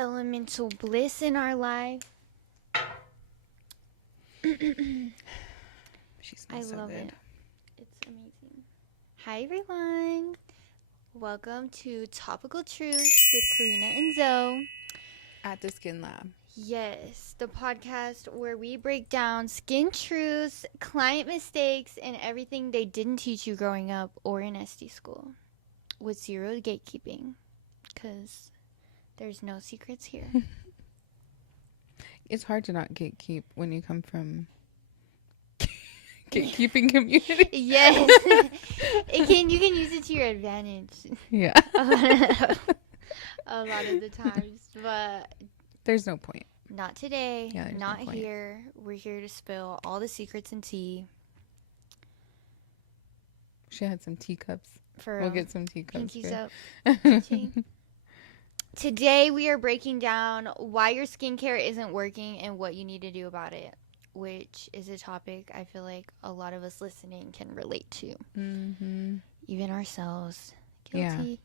elemental bliss in our life. She smells so love good. it. It's amazing. Hi, everyone. Welcome to Topical Truth with Karina and Zoe. At the Skin Lab. Yes, the podcast where we break down skin truths, client mistakes, and everything they didn't teach you growing up or in SD school with zero gatekeeping, because there's no secrets here. It's hard to not gatekeep when you come from gatekeeping community. Yes. You can use it to your advantage. Yeah. A lot of the times, but There's no point. not today. Yeah, there's not no point. here. We're here to spill all the secrets and tea. She had some teacups. For We'll get some teacups. pinkies up. Ching. Today we are breaking down why your skincare isn't working and what you need to do about it, which is a topic I feel like a lot of us listening can relate to. Mm-hmm. Even ourselves. Guilty. Yeah.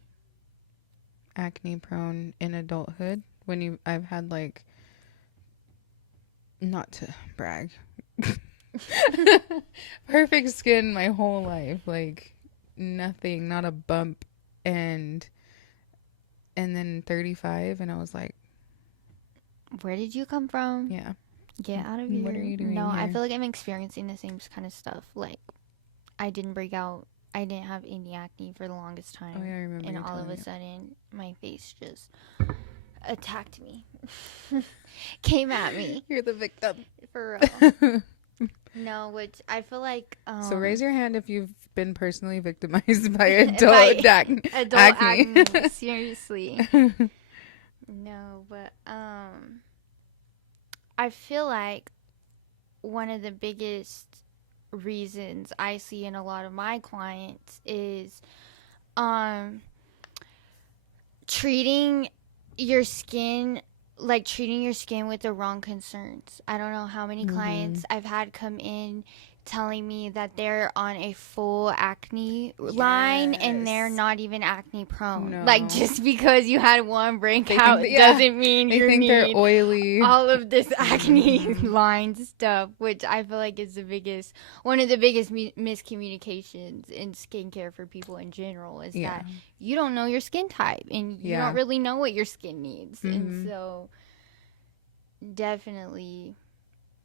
Acne prone in adulthood. I've had like, not to brag, perfect skin my whole life. Like nothing, not a bump. And then 35 and I was like, Where did you come from? yeah. Get out of here. What are you doing No, I here? feel like I'm experiencing the same kind of stuff. Like, I didn't break out. I didn't have any acne for the longest time. Oh yeah, I remember. And you all of telling a me. sudden, my face just attacked me. Came at me. You're the victim. For real. No, which I feel like... So raise your hand if you've been personally victimized by adult acne. acne. Seriously. No, but I feel like one of the biggest reasons I see in a lot of my clients is treating your skin with the wrong concerns. I don't know how many clients I've had come in telling me that they're on a full acne line and they're not even acne prone. No. Like, just because you had one breakout doesn't mean They you think need they're oily. all of this acne line stuff, which I feel like is one of the biggest miscommunications in skincare for people in general is that you don't know your skin type and you don't really know what your skin needs. And so definitely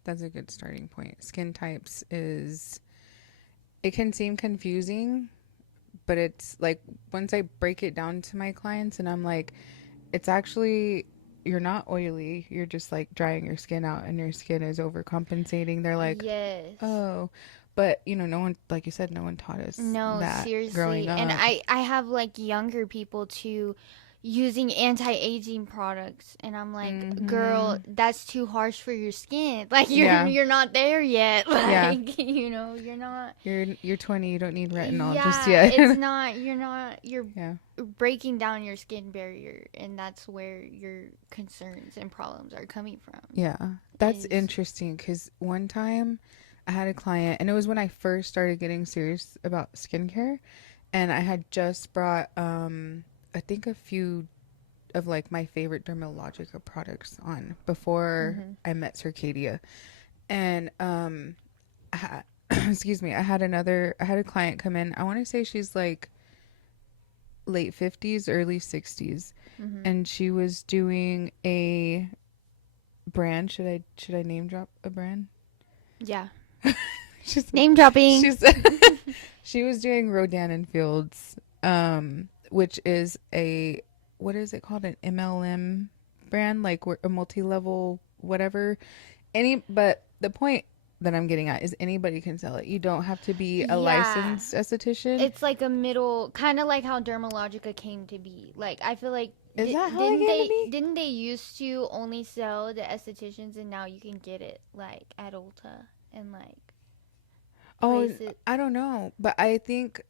That's a good starting point. Skin types it can seem confusing, but it's like once I break it down to my clients and I'm like, it's actually, you're not oily. You're just like drying your skin out and your skin is overcompensating. They're like, yes. oh, but no one, like you said, no one taught us that seriously. growing up. And I have like younger people too using anti-aging products and I'm like, girl, that's too harsh for your skin. Like you're not there yet. Like you're not, you're 20, you don't need retinol yeah, just yet. It's not, you're breaking down your skin barrier, and that's where your concerns and problems are coming from. Yeah, that's interesting because one time I had a client, and it was when I first started getting serious about skincare, and I had just brought I think a few of like my favorite Dermalogica products on before I met Circadia. And excuse me, I had a client come in. I want to say she's like late 50s, early 60s. And she was doing a brand. Should I name drop a brand? Yeah. She's name dropping. She was doing Rodan and Fields, which is what is it called? An MLM brand, like a multi-level whatever. But the point that I'm getting at is anybody can sell it. You don't have to be a licensed esthetician. It's like a middle, kind of like how Dermalogica came to be. Like, I feel like is that how it came to be? Didn't they used to only sell the estheticians, and now you can get it like at Ulta and like places. I don't know, but I think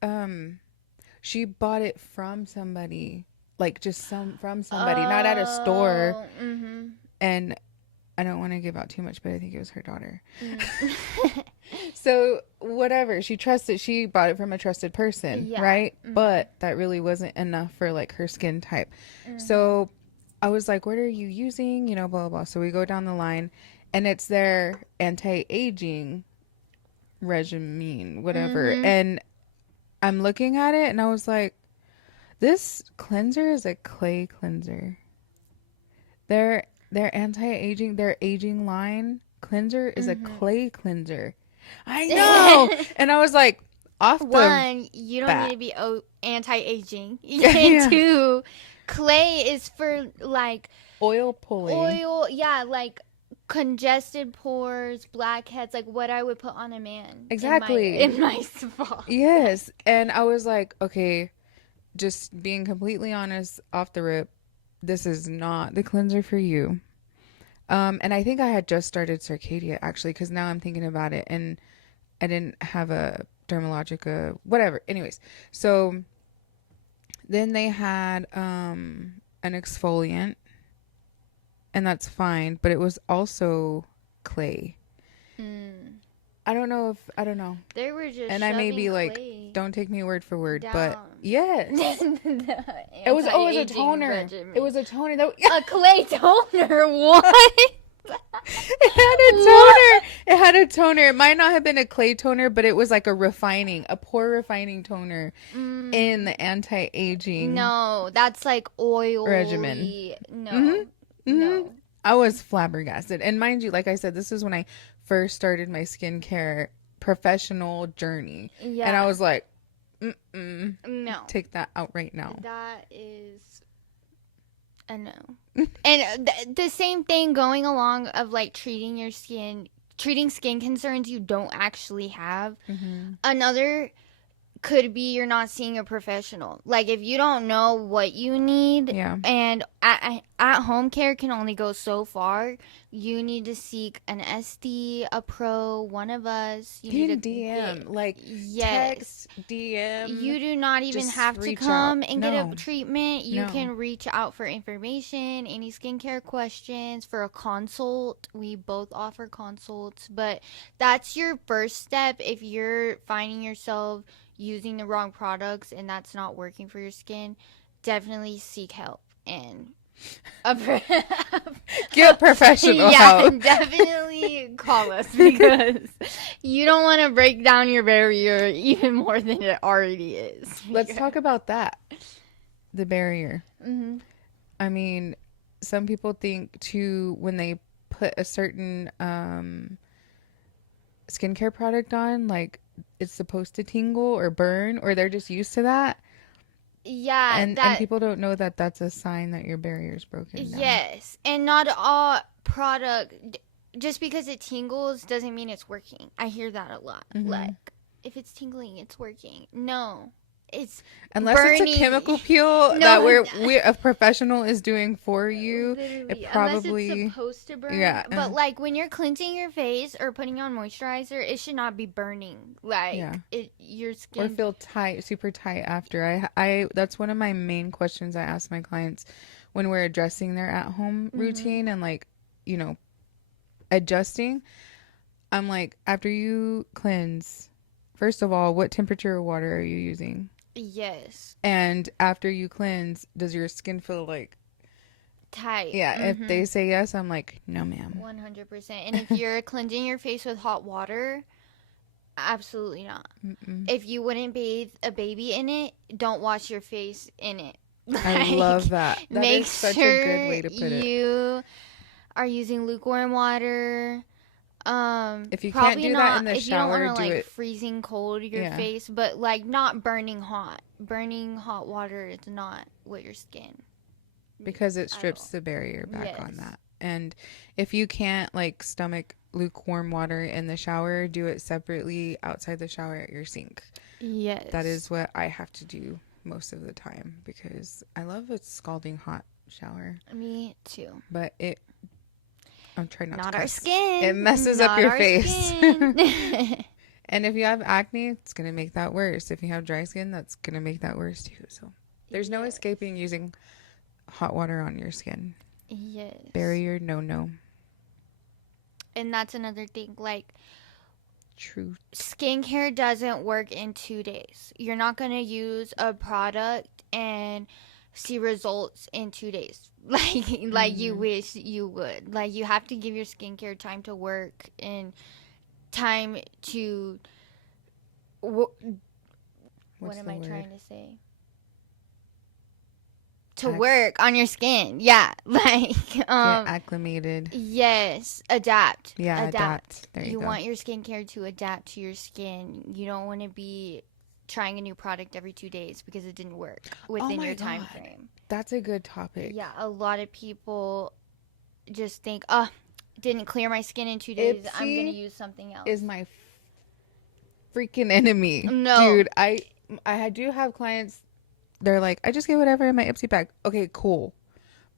she bought it from somebody, like just from somebody, not at a store. And I don't want to give out too much, but I think it was her daughter. So whatever, she bought it from a trusted person, right? But that really wasn't enough for like her skin type. So I was like, what are you using? You know, blah, blah, blah. So we go down the line and it's their anti-aging regimen, whatever. Mm-hmm. And I'm looking at it and I was like, this cleanser is a clay cleanser. Their anti-aging, their aging line cleanser is a Mm-hmm. clay cleanser. I know. And I was like, off the One, you don't need bat. to be anti-aging. And Yeah. two, clay is for like Oil pulling. oil, yeah, like congested pores, blackheads, like what I would put on a man Exactly. in my spa. Yes. And I was like, okay, just being completely honest off the rip, this is not the cleanser for you. And I think I had just started Circadia actually, because now I'm thinking about it, and I didn't have a Dermalogica, whatever. Anyways, so then they had an exfoliant, and that's fine, but it was also clay. Mm. I don't know. They were just And I may shoving be like, clay don't take me word for word, but down yes. the It was it was a anti-aging toner. regimen. It was a toner that A clay toner. What? it had a toner. It had a toner. It might not have been a clay toner, but it was like a pore refining toner in the anti-aging No, that's like oily regimen. No, Mm-hmm. no. I was flabbergasted. And mind you, like I said, this is when I first started my skincare professional journey. Yeah. And I was like, mm-mm, No. take that out right now. That is a no. And the same thing going along of like treating skin concerns you don't actually have. Mm-hmm. Another could be you're not seeing a professional. Like if you don't know what you need, Yeah. and at home care can only go so far. You need to seek an SD, a pro, one of us. You You need to DM, like yes. text, DM. You do not even just have to reach come out. and No. get a treatment. You No. can reach out for information, any skincare questions, for a consult. We both offer consults, but that's your first step if you're finding yourself using the wrong products and that's not working for your skin. Definitely seek help and get professional yeah, help. definitely call us because you don't want to break down your barrier even more than it already is. Let's talk about that. The barrier. Mm-hmm. I mean, some people think too when they put a certain skincare product on, like it's supposed to tingle or burn, or they're just used to that. Yeah, And people don't know that that's a sign that your barrier is broken down. Yes, and not all product just because it tingles doesn't mean it's working. I hear that a lot. Mm-hmm. Like if it's tingling, it's working. No, it's unless burning. it's a chemical peel that a professional is doing for you. Literally, It probably unless it's supposed to burn. yeah. But like when you're cleansing your face or putting on moisturizer, it should not be burning. Like Yeah. Your skin or feel tight, super tight after. I that's one of my main questions I ask my clients when we're addressing their at-home routine and like, you know, adjusting. I'm like, after you cleanse, first of all, what temperature of water are you using? Yes. And after you cleanse, does your skin feel like tight? Yeah, if they say yes, I'm like, no, ma'am. 100%. And if you're cleansing your face with hot water, absolutely not. Mm-mm. If you wouldn't bathe a baby in it, don't wash your face in it. I love that. That make is such sure a good way to put it. You are using lukewarm water. If you can't do that in the if you don't shower, want to do like it freezing cold your face, but like not burning hot. Burning hot water is not what your skin. Because it strips the barrier back on that. And if you can't like stomach lukewarm water in the shower, do it separately outside the shower at your sink. Yes. That is what I have to do most of the time because I love a scalding hot shower. Me too. But I'm trying not to our cuss. skin. It messes up your face. And And if you have acne, it's going to make that worse. If you have dry skin, that's going to make that worse too. So there's no escaping using hot water on your skin. Yes. Barrier, no. And that's another thing. Like, true. Skincare doesn't work in 2 days. You're not going to use a product and see results in 2 days. Like you wish you would. Like, you have to give your skincare time to work and time to what am I trying to say? To work on your skin. Yeah. Like, get acclimated. Yes. Adapt. Yeah, adapt. There you go. You want your skincare to adapt to your skin. You don't want to be trying a new product every 2 days because it didn't work within your time frame. That's a good topic. Yeah, a lot of people just think, oh, didn't clear my skin in 2 days. I'm going to use something else. Is my freaking enemy. No. Dude, I do have clients, they're like, I just get whatever in my Ipsy bag. Okay, cool.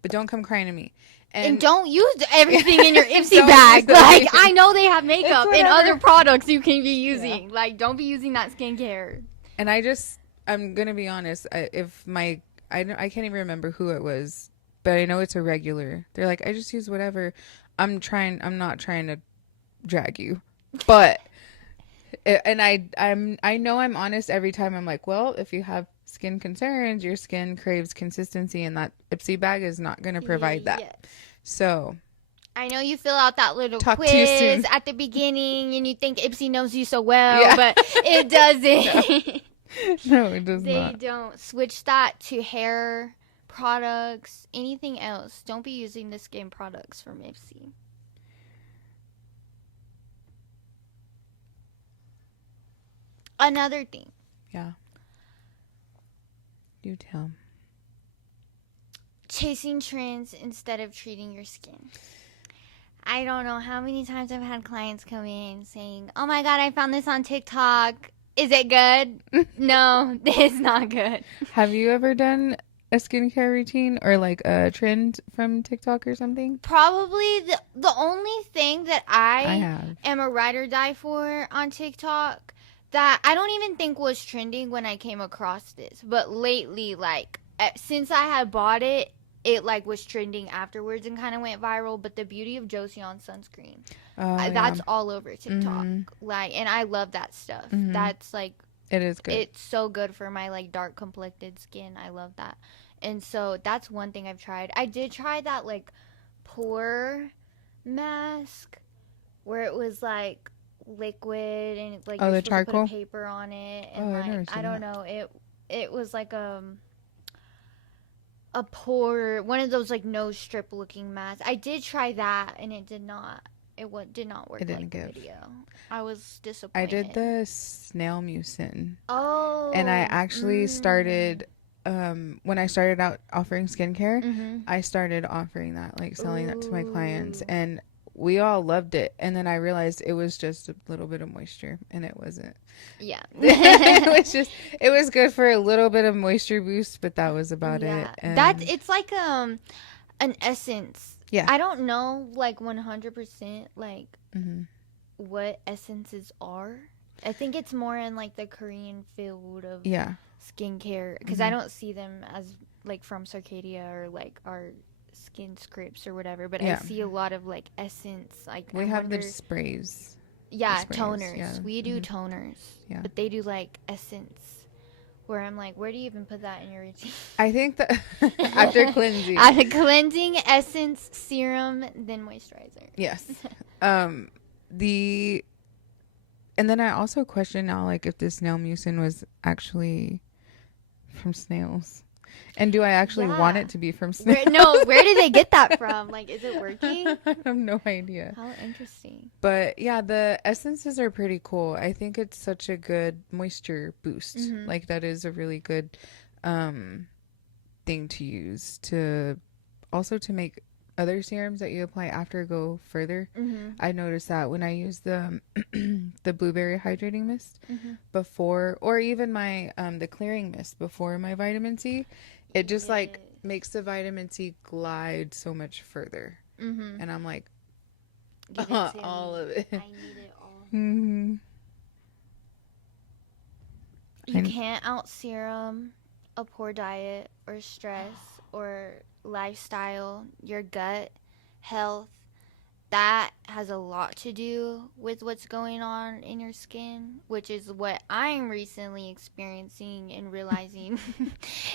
But don't come crying to me. And don't use everything in your Ipsy bag. Like, I know they have makeup and other products you can be using. Yeah. Like, don't be using that skincare. And I'm going to be honest. I can't even remember who it was, but I know it's a regular. They're like, I just use whatever. I'm not trying to drag you. But, and I know I'm honest every time. I'm like, well, if you have skin concerns, your skin craves consistency, and that Ipsy bag is not going to provide that. Yes. So I know you fill out that little quiz at the beginning and you think Ipsy knows you so well, but it doesn't. No, it does not. They don't. Switch that to hair products, anything else. Don't be using the skin products from Ipsy. Another thing. Yeah. You tell. Chasing trends instead of treating your skin. I don't know how many times I've had clients come in saying, oh my God, I found this on TikTok. Is it good? No, it's not good. Have you ever done a skincare routine or like a trend from TikTok or something? Probably the only thing that I am a ride or die for on TikTok that I don't even think was trending when I came across this. But lately, like, since I had bought it, it like was trending afterwards and kind of went viral. But the Beauty of Josie on sunscreen, that's all over TikTok. Like, and I love that stuff. That's like, it is good. It's so good for my like dark complected skin. I love that. And so that's one thing I've tried. I did try that like pore mask where it was like liquid and like you're supposed charcoal? To put a paper on it and like I don't know, it was like a pore, one of those like nose strip looking masks. I did try that and it did not work. It didn't give. The video. I was disappointed. I did the snail mucin. Oh. And I actually started when I started out offering skincare, I started offering that, like selling that to my clients, and we all loved it. And then I realized it was just a little bit of moisture, and it wasn't. Yeah. it was good for a little bit of moisture boost, but that was about it. And it's like an essence. Yeah. I don't know like 100% like what essences are. I think it's more in like the Korean field of skincare, because I don't see them as like from Circadia or like our Skin Scripts or whatever, but I see a lot of like essence. Like we have the sprays. Yeah, sprays, toners. Yeah. We do toners, but they do like essence. Where I'm like, where do you even put that in your routine? I think that after cleansing. After cleansing, essence, serum, then moisturizer. Yes. And then I also question now, like, if this snail mucin was actually from snails. And do I actually want it to be from snails? Where did they get that from? Like, is it working? I have no idea. How interesting. But yeah, the essences are pretty cool. I think it's such a good moisture boost. Like, that is a really good thing to use to also to make other serums that you apply after go further. I noticed that when I use the the blueberry hydrating mist before, or even my the clearing mist before my vitamin C, it just like makes the vitamin C glide so much further. And I'm like, all of it. I need it all. You can't out serum a poor diet or stress or lifestyle, your gut health, that has a lot to do with what's going on in your skin, which is what I'm recently experiencing and realizing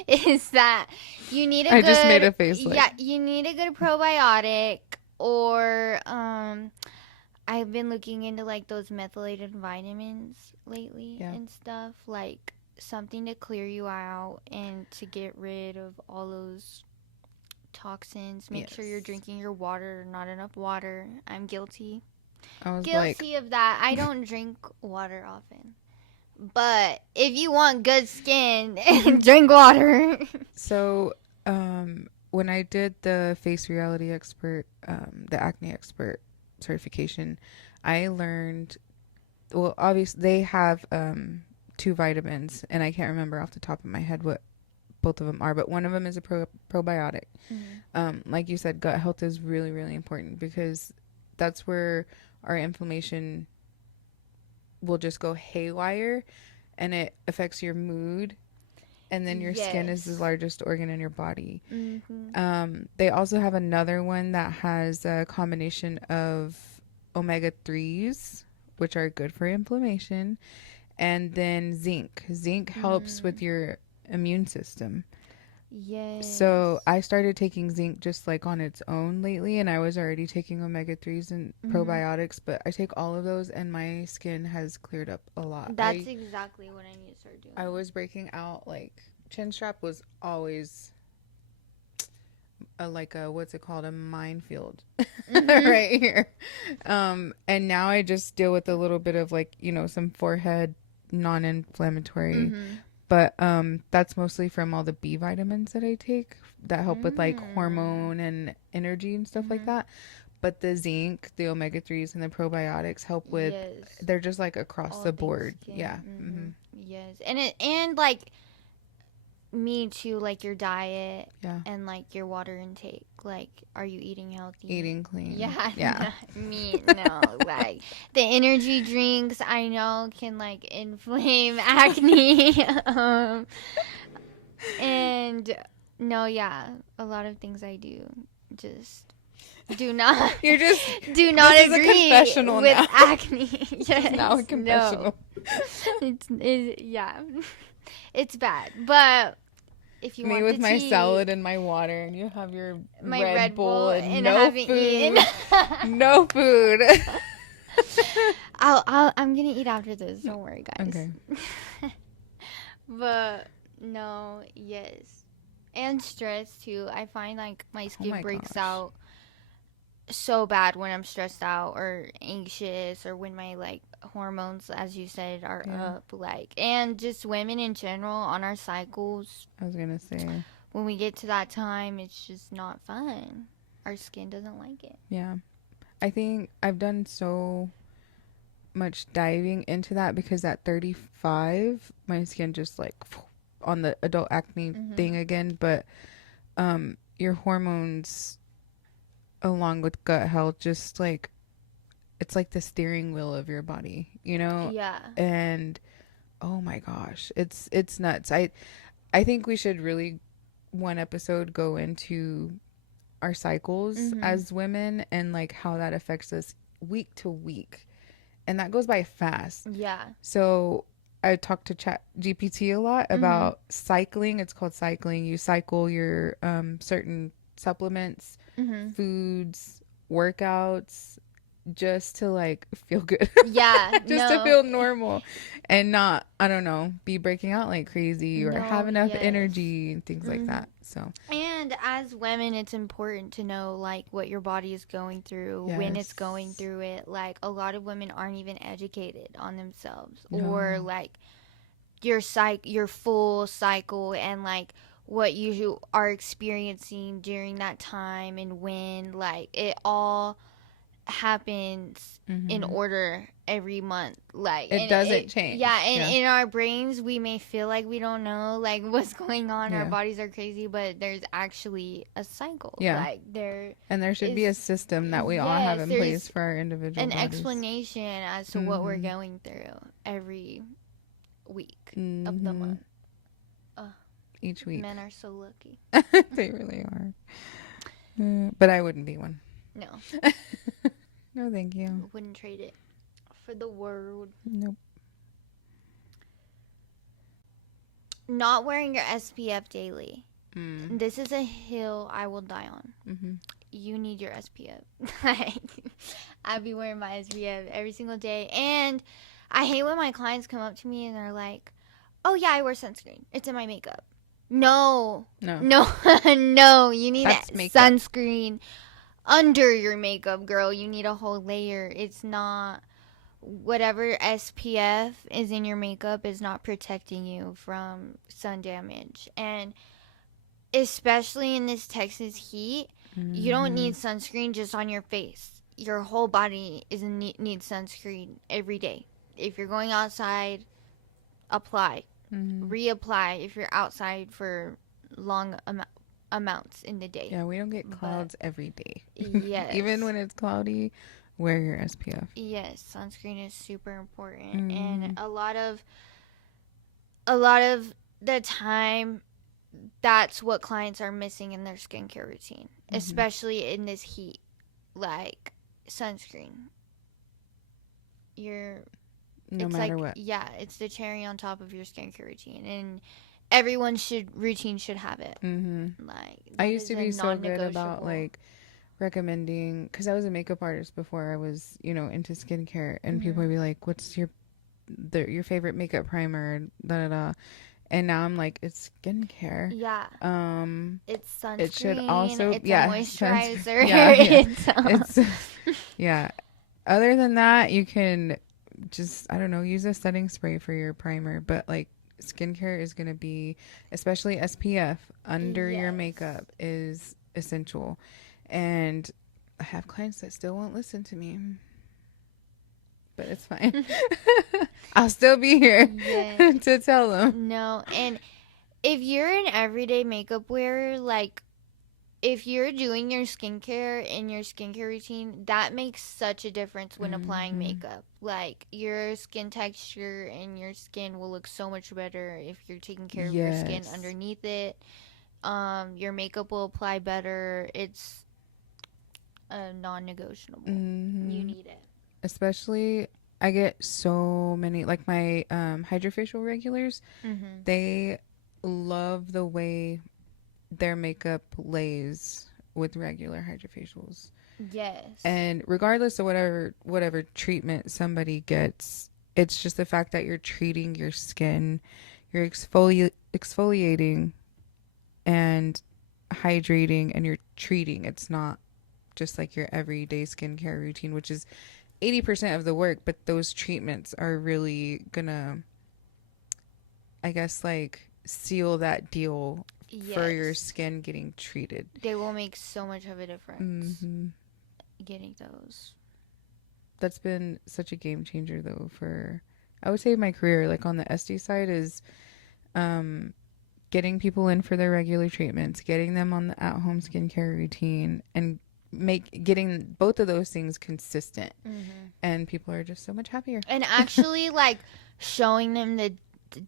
is that you need a I just made a good, face yeah, like. you need a good probiotic, or I've been looking into like those methylated vitamins lately Yeah. and stuff, like something to clear you out and to get rid of all those toxins. Make sure you're Yes. drinking your water, not enough water. I'm guilty. I was like, Guilty of that. I don't drink water often. But if you want good skin, drink water. so when I did the face reality expert, the acne expert certification, I learned, well, obviously they have two vitamins, and I can't remember off the top of my head what both of them are, but one of them is a probiotic. Like you said, gut health is really, really important, because that's where our inflammation will just go haywire, and it affects your mood. And then your skin is the Yes. largest organ in your body. Mm-hmm. They also have another one that has a combination of omega 3s, which are good for inflammation, and then zinc. Zinc helps with your immune system. So Yes. I started taking zinc just like on its own lately, and I was already taking omega 3s and Mm-hmm. probiotics, but I take all of those and my skin has cleared up a lot. That's exactly what I need to start I doing. was breaking out, like chin strap was always like a, what's it called, a minefield Mm-hmm. right here. And now I just deal with a little bit of, like, some forehead non-inflammatory, Mm-hmm. but that's mostly from all the B vitamins that I take that help with like Mm. hormone and energy and stuff like Mm-hmm. that. But the zinc, the omega 3s, and the probiotics help with, Yes. they're just like across All the things board. Yeah. skin. Mm-hmm. Yes. And like me too, like your diet Yeah. and like your water intake. Like, are you eating healthy? Eating clean. Yeah, Yeah. me no. Like the energy drinks I know can like inflame acne. And no, yeah, a lot of things I do just do not You're just, do not this is a agree confessional with now. acne. This is now a Yes, no. confessional. Yeah. It's bad. But if you Me want the with my tea, salad and my water, and you have your my Red Red Bull Bull, and and I no haven't eaten. food. No food. I'm gonna eat after this. Don't worry, guys. Okay. But no, yes, and stress too. I find like my Oh skin my breaks gosh. out so bad when I'm stressed out or anxious, or when my like hormones, as you said, are Yeah, up. Like, and just women in general on our cycles, I was gonna say. when we get to that time, it's just not fun. Our skin doesn't like it. Yeah. I think I've done so much diving into that, because at 35, my skin just like on the adult acne thing Mhm. again. But your hormones, along with gut health, just like, it's like the steering wheel of your body, Yeah. and oh my gosh, it's nuts. I think we should really, one episode, go into our cycles Mhm. as women, and like how that affects us week to week, and that goes by fast. Yeah. So I talked to Chat GPT a lot Mhm. about cycling. It's called cycling. You cycle your certain supplements, Mhm. foods, workouts, just to like feel good, Yeah. just to No. feel normal, and not, I don't know, be breaking out like crazy or No. have enough Yes. energy and things like Mhm. that. So And as women, it's important to know like what your body is going through, when it's going yes, through it. Like a lot of women aren't even educated on themselves, or no, like your full cycle, and like what you are experiencing during that time, and when like it all happens in mm-hmm. order every month, like, It and doesn't it yeah, change. and Yeah, in our brains we may feel like we don't know like what's going on, our yeah, bodies are crazy, but there's actually a cycle, yeah. like there And there should be a is. system that we all have Yes, in place there's for our individual an bodies. explanation as to what we're Mm-hmm. going through every week of the Mm-hmm. month. Ugh, Each week. men are so lucky. They really are. But I wouldn't be one. No. No, thank you. Wouldn't trade it for the world. Nope. Not wearing your SPF daily. Mm. This is a hill I will die on. Mm-hmm. You need your SPF. I'd be wearing my SPF every single day. And I hate when my clients come up to me and they're like, oh, yeah, I wear sunscreen. It's in my makeup. No. No. No. You need That's makeup. sunscreen under your makeup, girl. You need a whole layer. It's not... Whatever SPF is in your makeup is not protecting you from sun damage. And especially in this Texas heat, you don't need sunscreen just on your face. Your whole body needs sunscreen every day. If you're going outside, apply. Reapply if you're outside for long amounts in the day. Yeah, we don't get clouds every day. Yes. Even when it's cloudy, wear your SPF. Yes, sunscreen is super important. And a lot of the time, that's what clients are missing in their skincare routine, especially in this heat. Like sunscreen, no matter what. Yeah, it's the cherry on top of your skincare routine, and everyone's routine should have it. Like I used to be so good about like recommending, because I was a makeup artist before I was, into skincare, and people would be like, "What's your favorite makeup primer?" Da da da. And now I'm like, it's skincare. Yeah. It's sunscreen. It should also, it's a moisturizer. It's yeah. Other than that, you can just, I don't know, use a setting spray for your primer. But like skincare is going to be, especially SPF under your makeup, is essential. And I have clients that still won't listen to me. But it's fine. I'll still be here to tell them. No, and if you're an everyday makeup wearer, like if you're doing your skincare in your skincare routine, that makes such a difference when applying makeup. Like your skin texture and your skin will look so much better if you're taking care of your skin underneath it. Your makeup will apply better. It's a non-negotiable. You need it. Especially, I get so many, like my hydrofacial regulars, they love the way their makeup lays with regular hydrofacials. Yes. And regardless of whatever treatment somebody gets, it's just the fact that you're treating your skin, you're exfoliating and hydrating, and you're treating. It's not just like your everyday skincare routine, which is 80% of the work, but those treatments are really gonna, I guess, like seal that deal for your skin getting treated. They will make so much of a difference getting those. That's been such a game changer though for, I would say, my career, like on the SD side, is getting people in for their regular treatments, getting them on the at-home skincare routine, and getting both of those things consistent, and people are just so much happier. And actually, like showing them the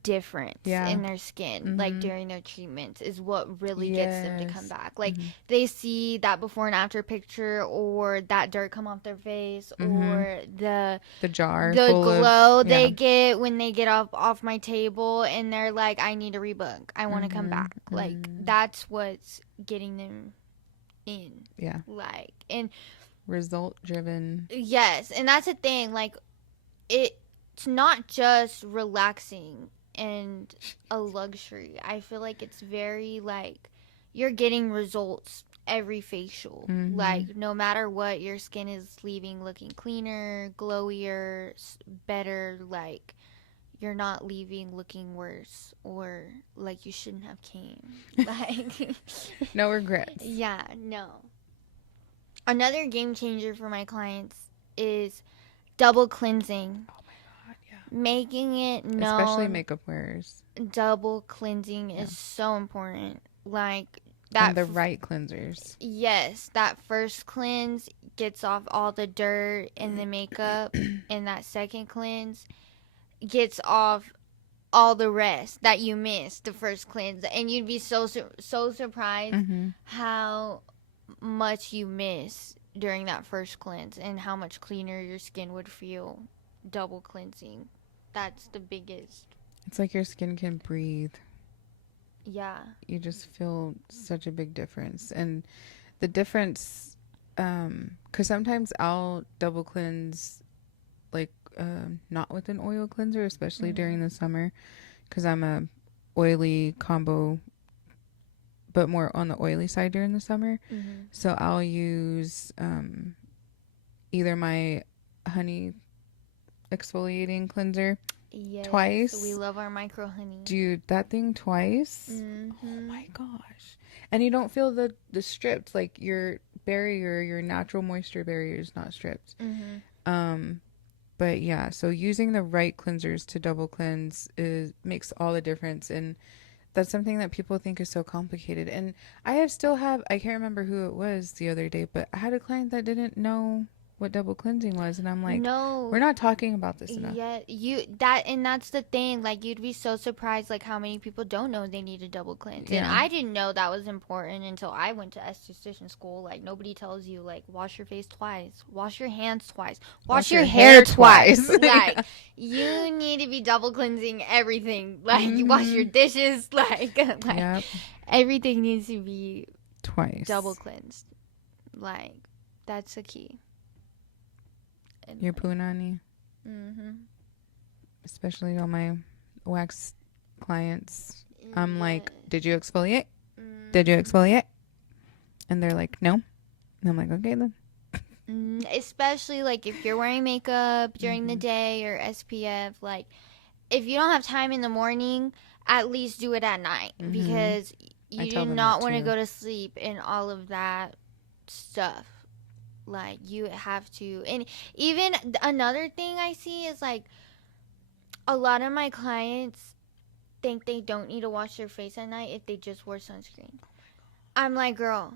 difference in their skin, like during their treatments, is what really gets them to come back. Like they see that before and after picture, or that dirt come off their face, or the glow they get when they get off my table, and they're like, I need a rebook. I want to come back. Like that's what's getting them in. Like, and result driven. Yes. And that's the thing, like it's not just relaxing and a luxury. I feel like it's very like you're getting results every facial. Like no matter what, your skin is leaving looking cleaner, glowier, better. Like you're not leaving looking worse, or like you shouldn't have came. Like no regrets. Yeah, no. Another game changer for my clients is double cleansing. Oh my God, yeah. Making it known. Especially makeup wearers. Double cleansing is so important. Like that. And the right cleansers. Yes, that first cleanse gets off all the dirt and the makeup, and that second cleanse gets off all the rest that you missed the first cleanse. And you'd be so surprised how much you miss during that first cleanse and how much cleaner your skin would feel double cleansing. That's the biggest. It's like your skin can breathe. Yeah. You just feel such a big difference. And the difference, because sometimes I'll double cleanse, like, not with an oil cleanser, especially during the summer, because I'm a oily combo, but more on the oily side during the summer. So I'll use either my honey exfoliating cleanser twice. We love our micro honey. Dude, that thing twice. Oh my gosh. And you don't feel the stripped, like your barrier, your natural moisture barrier is not stripped. But yeah, so using the right cleansers to double cleanse makes all the difference. And that's something that people think is so complicated. And I can't remember who it was the other day, but I had a client that didn't know what double cleansing was, and I'm like, no, we're not talking about this enough. Yeah, that's the thing. Like, you'd be so surprised, like, how many people don't know they need a double cleanse. And I didn't know that was important until I went to esthetician school. Like, nobody tells you, like, wash your face twice, wash your hands twice, wash your hair twice. Like, you need to be double cleansing everything. Like, you wash your dishes, like everything needs to be twice double cleansed. Like, that's the key. Your punani. Especially all my wax clients. I'm like, did you exfoliate? Did you exfoliate? And they're like, no. And I'm like, okay then. Especially like if you're wearing makeup during the day or SPF, like if you don't have time in the morning, at least do it at night because you do not want to go to sleep in all of that stuff. Like, you have to. And even another thing I see is, like, a lot of my clients think they don't need to wash their face at night if they just wear sunscreen. I'm like, girl,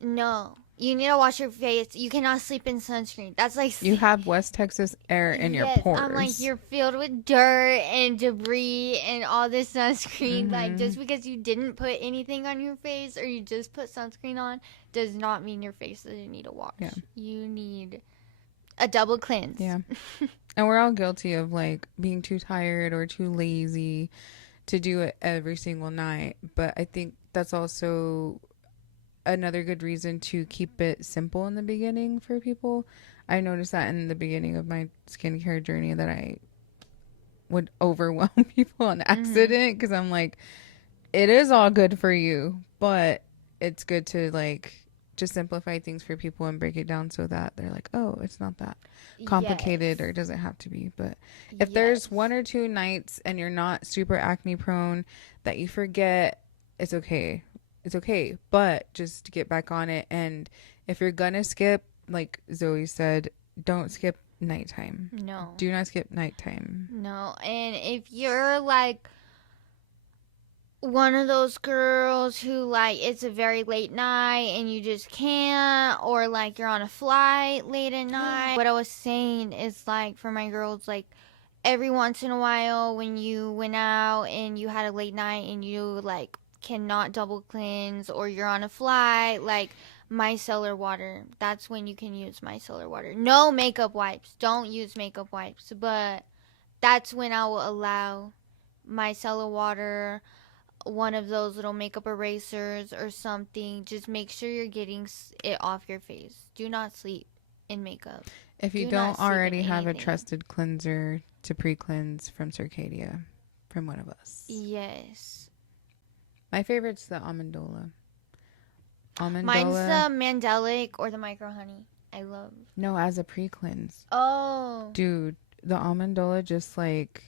no. You need to wash your face. You cannot sleep in sunscreen. That's like... You have West Texas air in your pores. I'm like, you're filled with dirt and debris and all this sunscreen. Like, just because you didn't put anything on your face or you just put sunscreen on does not mean your face doesn't need a wash. Yeah. You need a double cleanse. Yeah. And we're all guilty of, like, being too tired or too lazy to do it every single night. But I think that's also another good reason to keep it simple in the beginning for people. I noticed that in the beginning of my skincare journey that I would overwhelm people on accident because I'm like, it is all good for you, but it's good to like just simplify things for people and break it down so that they're like, oh, it's not that complicated or it doesn't have to be. But if there's 1 or 2 nights and you're not super acne prone that you forget, it's okay. It's okay, but just get back on it. And if you're gonna skip, like Zoe said, don't skip nighttime. No. Do not skip nighttime. No. And if you're like one of those girls who like it's a very late night and you just can't, or like you're on a flight late at night, what I was saying is like for my girls, like every once in a while when you went out and you had a late night and you like cannot double cleanse or you're on a flight, like micellar water, that's when you can use micellar water. No makeup wipes, don't use makeup wipes, but that's when I will allow micellar water, one of those little makeup erasers or something. Just make sure you're getting it off your face. Do not sleep in makeup. If you don't already have a trusted cleanser to pre-cleanse from Circadia, from one of us. Yes. My favorite's the Amendola. Mine's the Mandelic or the Micro Honey. I love. No, as a pre-cleanse. Oh. Dude, the Amendola just like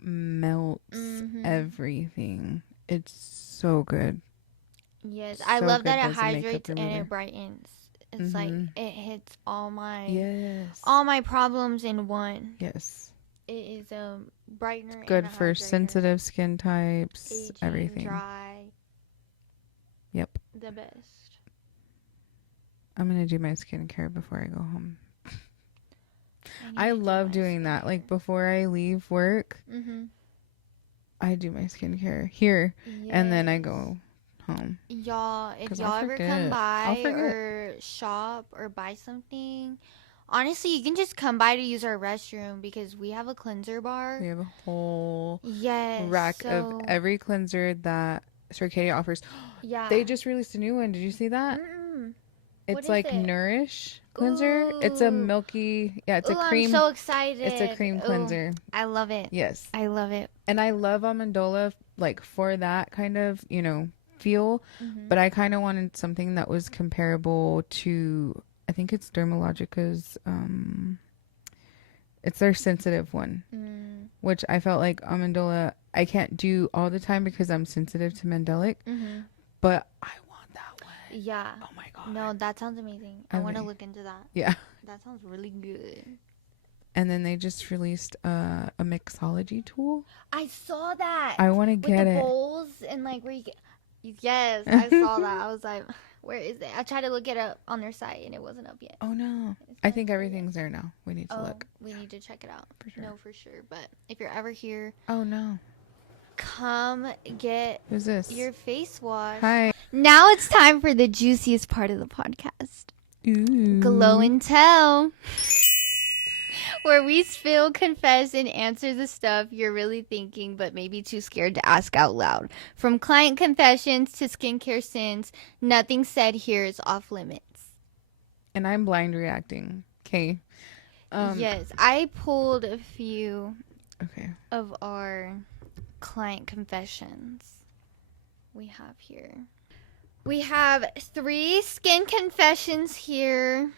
melts everything. It's so good. Yes, so I love that it hydrates and it brightens. It's like it hits all my problems in one. Yes. It is a brightener. Good and a for hydrator. Sensitive skin types, aging, everything. Dry. Yep. The best. I'm gonna do my skincare before I go home. I love doing that. Like before I leave work, I do my skincare here, and then I go home. Y'all, if 'Cause y'all I'll ever forget. come by I'll forget. or shop or buy something, honestly, you can just come by to use our restroom because we have a cleanser bar. We have a whole Yes. rack of so every cleanser that Circadia offers. yeah. They just released a new one. Did you see that? Mm-mm. It's What is like it? Nourish cleanser. It's a Ooh. milky, yeah, it's a Ooh, cream. I'm so excited. It's a cream Ooh, cleanser. I love it. Yes. I love it. And I love Amendola like for that kind of, feel, but I kind of wanted something that was comparable to, I think it's Dermalogica's, it's their sensitive one, which I felt like Amendola I can't do all the time because I'm sensitive to mandelic, but I want that one. Yeah. Oh my god. No, that sounds amazing. I want to look into that. Yeah. That sounds really good. And then they just released a mixology tool. I saw that. I want to with get the it. bowls and like where you get. Yes, I saw that. I was like, where is it? I tried to look it up on their site and it wasn't up yet. Oh no. I think everything's there now. We need to look. We need to check it out. For sure. No, for sure. But if you're ever here, Oh no. come get Who's this? your face wash. Hi. Now it's time for the juiciest part of the podcast. Ooh. Glow and Tell. Where we spill, confess, and answer the stuff you're really thinking but maybe too scared to ask out loud. From client confessions to skincare sins, nothing said here is off limits. And I'm blind reacting. Okay. Yes, I pulled a few Okay. of our client confessions we have here. We have 3 skin confessions here.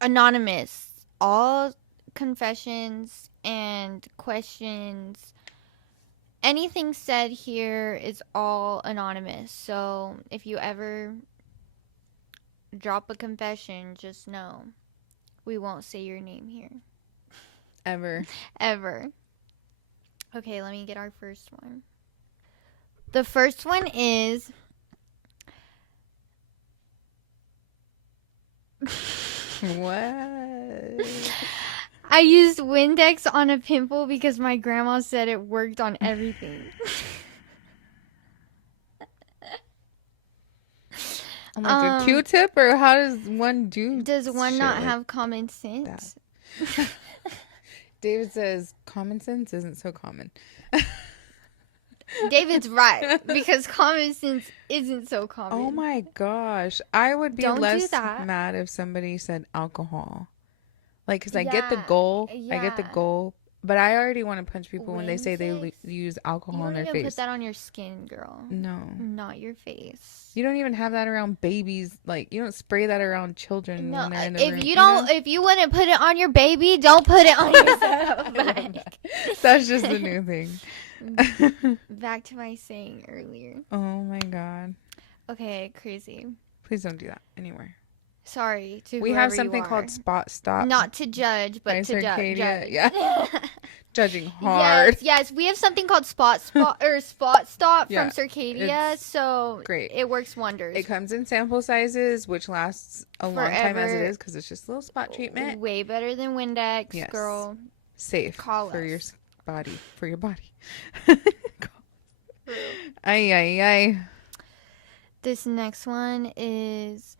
Anonymous. All confessions and questions, anything said here is all anonymous. So if you ever drop a confession, just know we won't say your name here. Ever. Ever. Okay, let me get our first one. The first one is What? I used Windex on a pimple because my grandma said it worked on everything. Like a Q-tip, or how does one do? Does one not like have common sense? David says common sense isn't so common. David's right, because common sense isn't so common. Oh my gosh. I would be Don't do less that. mad if somebody said alcohol. Like, because I get the Yeah, goal. I get the yeah. goal. But I already want to punch people when they say they Windex? use You alcohol on don't their even face. put that on your skin, girl. No. Not your face. You don't even have that around babies. Like, you don't spray that around children No, when they're in the room. if you don't, if you wouldn't put it on your baby, don't put it on yourself. Like, that's just a new thing. back to my saying earlier. Oh my god. Okay, crazy. Please don't do that anywhere. Sorry to We whoever have something you are. called Spot Stop. Not to judge, but by to judge. Circadia. Yeah. Judging hard. Yes, we have something called Spot Stop Yeah, from Circadia, so great. it works wonders. It comes in sample sizes, which lasts a long time as it Forever. is, because it's just a little spot treatment. Way better than Windex, Yes. girl. Safe Call for us. your body. For your body. Ay, ay, ay. This next one is,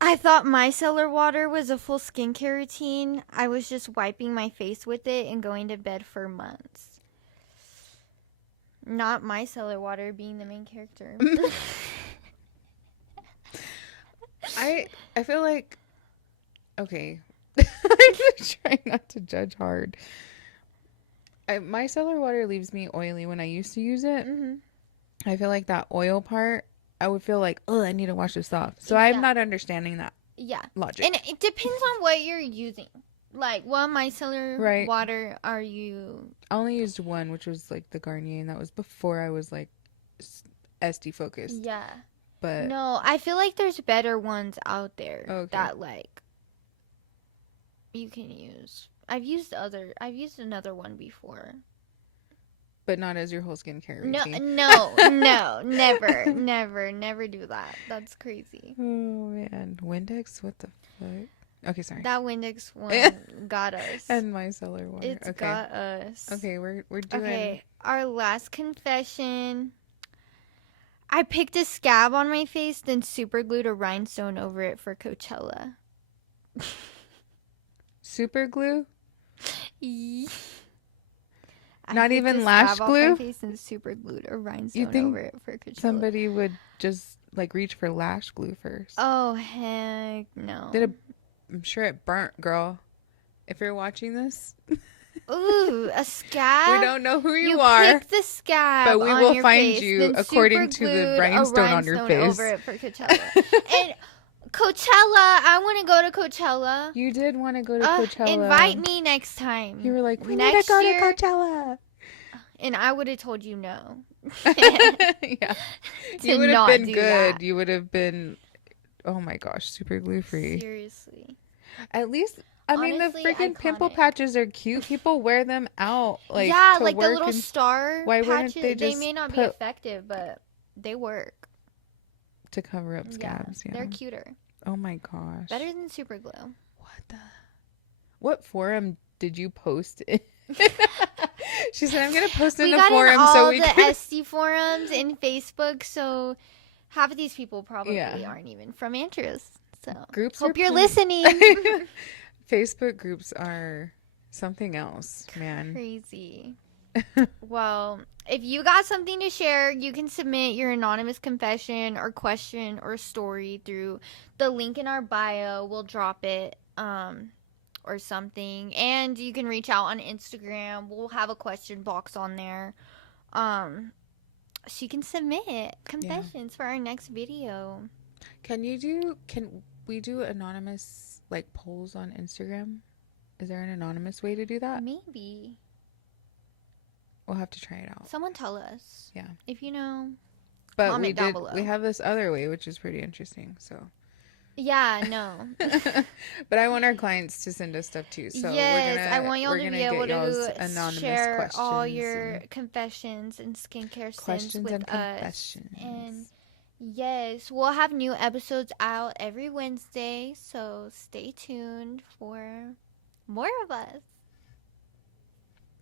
I thought micellar water was a full skincare routine. I was just wiping my face with it and going to bed for months. Not micellar water being the main character. I feel like, okay. I'm just trying not to judge hard. Micellar water leaves me oily when I used to use it. Mm-hmm. I feel like that oil part, I would feel like, oh, I need to wash this off. So Yeah. I'm not understanding that Yeah. logic. And it depends on what you're using. Like, what micellar Right. water are you? I only used one, which was like the Garnier, and that was before I was like SD focused. Yeah. But No, I feel like there's better ones out there Okay. that like you can use. I've used another one before. but not as your whole skincare No, routine. no, never do that. That's crazy. Oh man, Windex, what the fuck? Okay, sorry. That Windex one got us. And micellar water. It's okay. got us. Okay, we're doing. Okay, our last confession. I picked a scab on my face, then super glued a rhinestone over it for Coachella. Super glue? I Not picked even a lash scab off my glue? face and super glued a You rhinestone think over it for Coachella. somebody would just like reach for lash glue first? Oh, heck no. I'm sure it burnt, girl. If you're watching this, Ooh, a scab? we don't know who you You are, picked the scab but we on will your find face, you then according super to the glued rhinestone on your a face. over it for Coachella. And Coachella, I want to go to Coachella. You did want to go to Coachella. Invite me next time. You were like, we next need to go year, to Coachella. and I would have told you no. Yeah. You would have been good. That. You would have been, oh my gosh, super glue free. Seriously. At least, I mean, Honestly, the freaking iconic. pimple patches are cute. People wear them out. Like, yeah, to like the work little and star why wouldn't patches. they They just may not be put effective, but they work. to cover up scabs? Yeah. They're cuter. Oh my gosh. Better than super glue. What forum did you post in? She said, I'm going to post in We the got forum in all so we the can. SD forums in Facebook, so half of these people probably aren't even from Andrews. So Groups hope are you're pretty- listening. Facebook groups are something else, man. Crazy. Well, if you got something to share, you can submit your anonymous confession or question or story through the link in our bio. We'll drop it or something. And you can reach out on Instagram. We'll have a question box on there. So you can submit confessions for our next video. Can we do anonymous like polls on Instagram? Is there an anonymous way to do that? Maybe. We'll have to try it out. Someone tell us. Yeah. If you know. But comment down below. We have this other way, which is pretty interesting. So. Yeah, no. But I want our clients to send us stuff too. So yes, I want y'all to be able to share questions all your confessions and skincare sins with us. And yes, we'll have new episodes out every Wednesday, so stay tuned for more of us.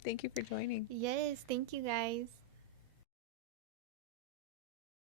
Thank you for joining. Yes, thank you guys.